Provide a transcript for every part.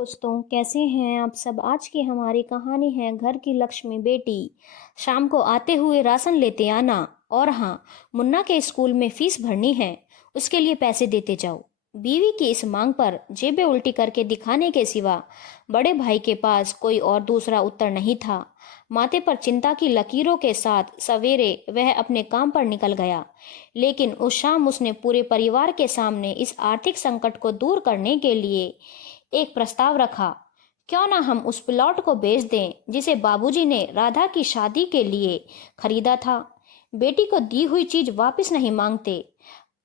दोस्तों, कैसे हैं आप सब। आज की हमारी कहानी है घर की लक्ष्मी बेटी। शाम को आते हुए राशन लेते आना। और हाँ, मुन्ना के स्कूल में फीस भरनी है, उसके लिए पैसे देते जाओ। बीवी की इस मांग पर जेबें उल्टी करके दिखाने के सिवा बड़े भाई के पास कोई और दूसरा उत्तर नहीं था। माथे पर चिंता की लकीरों के साथ सवेरे वह अपने काम पर निकल गया। लेकिन उस शाम उसने पूरे परिवार के सामने इस आर्थिक संकट को दूर करने के लिए एक प्रस्ताव रखा। क्यों ना हम उस प्लॉट को बेच दें जिसे बाबूजी ने राधा की शादी के लिए खरीदा था। बेटी को दी हुई चीज वापस नहीं मांगते।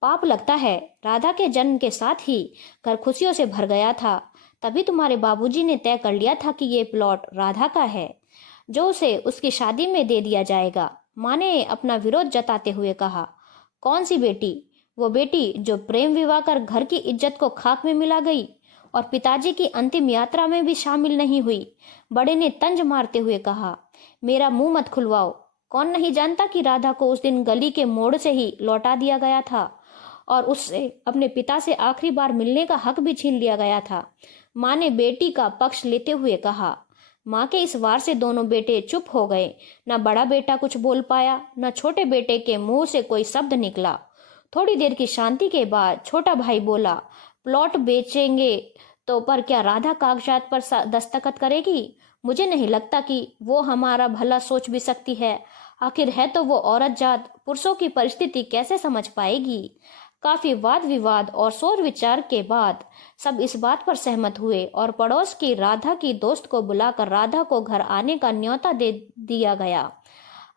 पाप लगता है। राधा के जन्म के साथ ही घर खुशियों से भर गया था। तभी तुम्हारे बाबूजी ने तय कर लिया था कि ये प्लॉट राधा का है, जो उसे उसकी शादी में दे दिया जाएगा। माँ ने अपना विरोध जताते हुए कहा, कौन सी बेटी? वो बेटी जो प्रेम विवाह कर घर की इज्जत को खाक में मिला गई और पिताजी की अंतिम यात्रा में भी शामिल नहीं हुई। बड़े ने तंज मारते हुए कहा, मेरा मुंह मत खुलवाओ। कौन नहीं जानता कि राधा को उस दिन गली के मोड़ से ही लौटा दिया गया था और उससे अपने पिता से आखिरी बार मिलने का हक भी छीन लिया गया था। माँ ने बेटी का पक्ष लेते हुए कहा। माँ के इस वार से दोनों बेटे चुप हो गए। न बड़ा बेटा कुछ बोल पाया, न छोटे बेटे के मुंह से कोई शब्द निकला। थोड़ी देर की शांति के बाद छोटा भाई बोला, प्लॉट बेचेंगे तो पर क्या राधा कागजात पर दस्तखत करेगी? मुझे नहीं लगता कि वो हमारा भला सोच भी सकती है। आखिर है तो वो औरत जात, पुरुषों की परिस्थिति कैसे समझ पाएगी? काफी वाद विवाद और शोर विचार के बाद सब इस बात पर सहमत हुए और पड़ोस की राधा की दोस्त को बुलाकर राधा को घर आने का न्योता दे दिया गया।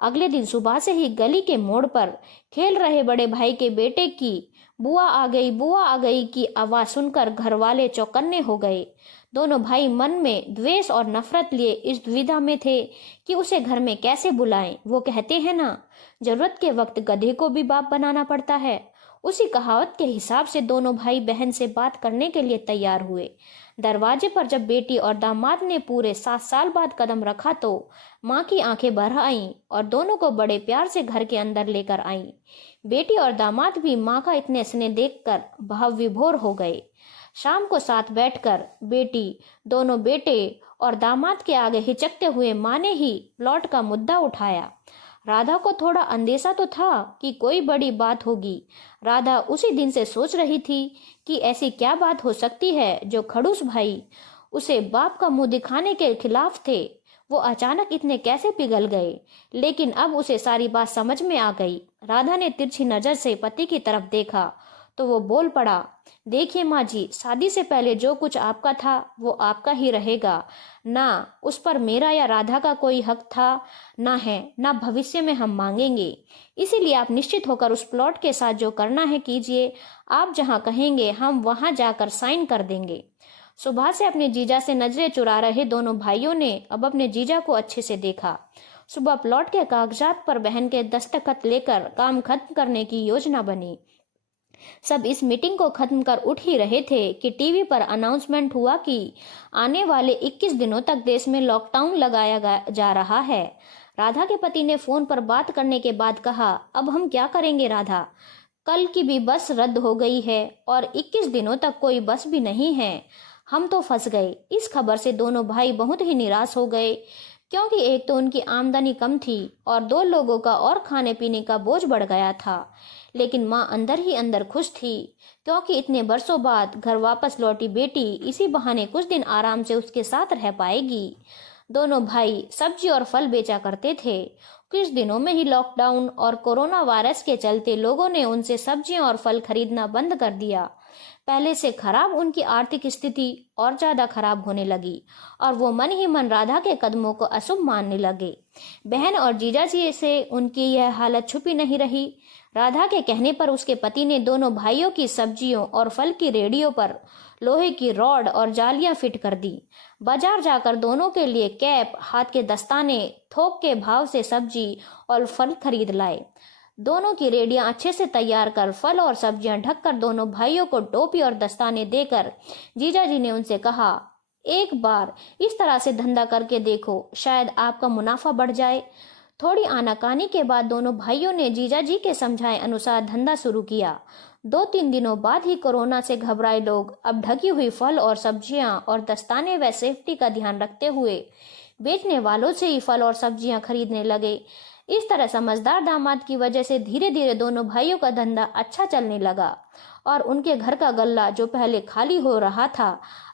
अगले दिन सुबह से ही गली के मोड़ पर खेल रहे बड़े भाई के बेटे की बुआ आ गई, बुआ आ गई की आवाज सुनकर घर वाले चौकन्ने हो गए। दोनों भाई मन में द्वेष और नफरत लिए इस दुविधा में थे कि उसे घर में कैसे बुलाएं। वो कहते हैं ना, जरूरत के वक्त गधे को भी बाप बनाना पड़ता है। उसी कहावत के हिसाब से दोनों भाई बहन से बात करने के लिए तैयार हुए। दरवाजे पर जब बेटी और दामाद ने पूरे 7 साल बाद कदम रखा तो माँ की आंखें भर आईं और दोनों को बड़े प्यार से घर के अंदर लेकर आईं। बेटी और दामाद भी माँ का इतने स्नेह देखकर भाव विभोर हो गए। शाम को साथ बैठकर बेटी, दोनों बेटे और दामाद के आगे हिचकते हुए माँ ने ही प्लॉट का मुद्दा उठाया। राधा को थोड़ा अंदेशा तो था कि कोई बड़ी बात होगी। राधा उसी दिन से सोच रही थी कि ऐसी क्या बात हो सकती है जो खड़ूस भाई उसे बाप का मुंह दिखाने के खिलाफ थे, वो अचानक इतने कैसे पिघल गए। लेकिन अब उसे सारी बात समझ में आ गई। राधा ने तिरछी नजर से पति की तरफ देखा तो वो बोल पड़ा, देखिए माँ जी, शादी से पहले जो कुछ आपका था वो आपका ही रहेगा। ना उस पर मेरा या राधा का कोई हक था, ना है, ना भविष्य में हम मांगेंगे। इसीलिए आप निश्चित होकर उस प्लॉट के साथ जो करना है कीजिए। आप जहाँ कहेंगे हम वहां जाकर साइन कर देंगे। सुबह से अपने जीजा से नजरें चुरा रहे दोनों भाइयों ने अब अपने जीजा को अच्छे से देखा। सुबह प्लॉट के कागजात पर बहन के दस्तखत लेकर काम खत्म करने की योजना बनी। सब इस मीटिंग को खत्म कर उठ ही रहे थे कि टीवी पर अनाउंसमेंट हुआ कि आने वाले 21 दिनों तक देश में लॉकडाउन लगाया जा रहा है। राधा के पति ने फोन पर बात करने के बाद कहा, अब हम क्या करेंगे राधा? कल की भी बस रद्द हो गई है और 21 दिनों तक कोई बस भी नहीं है। हम तो फंस गए। इस खबर से दोनों भाई बहुत ही निराश हो गए, क्योंकि एक तो उनकी आमदनी कम थी और दो लोगों का और खाने पीने का बोझ बढ़ गया था। लेकिन माँ अंदर ही अंदर खुश थी, क्योंकि इतने बरसों बाद घर वापस लौटी बेटी इसी बहाने कुछ दिन आराम से उसके साथ रह पाएगी। दोनों भाई सब्जी और फल बेचा करते थे। कुछ दिनों में ही लॉकडाउन और कोरोना वायरस के चलते लोगों ने उनसे सब्जियां और फल खरीदना बंद कर दिया। पहले से खराब उनकी आर्थिक स्थिति और ज्यादा खराब होने लगी और वो मन ही मन राधा के कदमों को अशुभ मानने लगे। बहन और जीजा जी से उनकी यह हालत छुपी नहीं रही। राधा के कहने पर उसके पति ने दोनों भाइयों की सब्जियों और फल की रेडियो पर लोहे की रॉड और जालियां फिट कर दी। बाजार जाकर दोनों के लिए कैप, हाथ के दस्ताने, थोक के भाव से सब्जी और फल खरीद लाए। दोनों की रेडियां अच्छे से तैयार कर फल और सब्जियां ढककर दोनों भाइयों को टोपी और दस्ताने देकर जीजा जी ने उनसे कहा, एक बार इस तरह से धंधा करके देखो, शायद आपका मुनाफा बढ़ जाए। थोड़ी आनाकानी के बाद दोनों भाइयों ने जीजा जी के समझाए अनुसार धंधा शुरू किया। 2-3 दिनों बाद ही कोरोना से घबराए लोग अब ढकी हुई फल और सब्जियां और दस्ताने व सेफ्टी का ध्यान रखते हुए बेचने वालों से ही फल और सब्जियां खरीदने लगे। इस तरह समझदार दामाद की वजह से धीरे धीरे दोनों भाइयों का धंधा अच्छा चलने लगा और उनके घर का गल्ला जो पहले खाली हो रहा था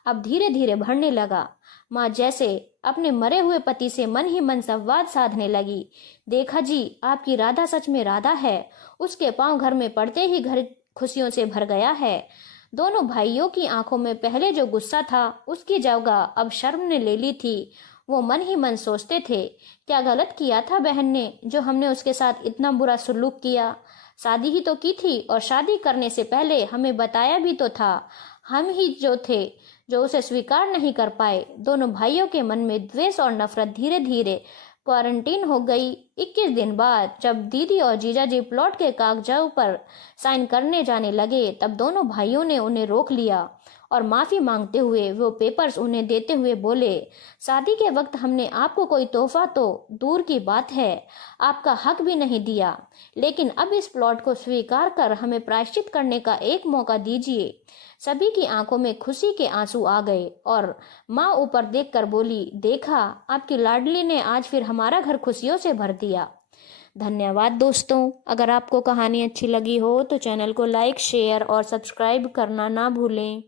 अब धीरे धीरे भरने लगा। माँ जैसे अपने मरे हुए पति से मन ही मन संवाद साधने लगी। देखा जी, आपकी राधा सच में राधा है। उसके पांव घर में पड़ते ही घर खुशियों से भर गया है। दोनों भाइयों की आंखों में पहले जो गुस्सा था उसकी जगह अब शर्म ने ले ली थी। वो मन ही मन सोचते थे, क्या गलत किया था बहन ने जो हमने उसके साथ इतना बुरा सलूक किया। शादी ही तो की थी और शादी करने से पहले हमें बताया भी तो था। हम ही जो थे जो उसे स्वीकार नहीं कर पाए। दोनों भाइयों के मन में द्वेष और नफरत धीरे धीरे क्वारंटीन हो गई। 21 दिन बाद जब दीदी और जीजाजी प्लॉट के कागजों पर साइन करने जाने लगे तब दोनों भाइयों ने उन्हें रोक लिया और माफी मांगते हुए वो पेपर्स उन्हें देते हुए बोले, शादी के वक्त हमने आपको कोई तोहफा तो दूर की बात है, आपका हक भी नहीं दिया, लेकिन अब इस प्लॉट को स्वीकार कर हमें प्रायश्चित करने का एक मौका दीजिए। सभी की आंखों में खुशी के आंसू आ गए और माँ ऊपर देखकर बोली, देखा आपकी लाडली ने आज फिर हमारा घर खुशियों से भर दिया। धन्यवाद दोस्तों। अगर आपको कहानी अच्छी लगी हो तो चैनल को लाइक, शेयर और सब्सक्राइब करना ना भूलें।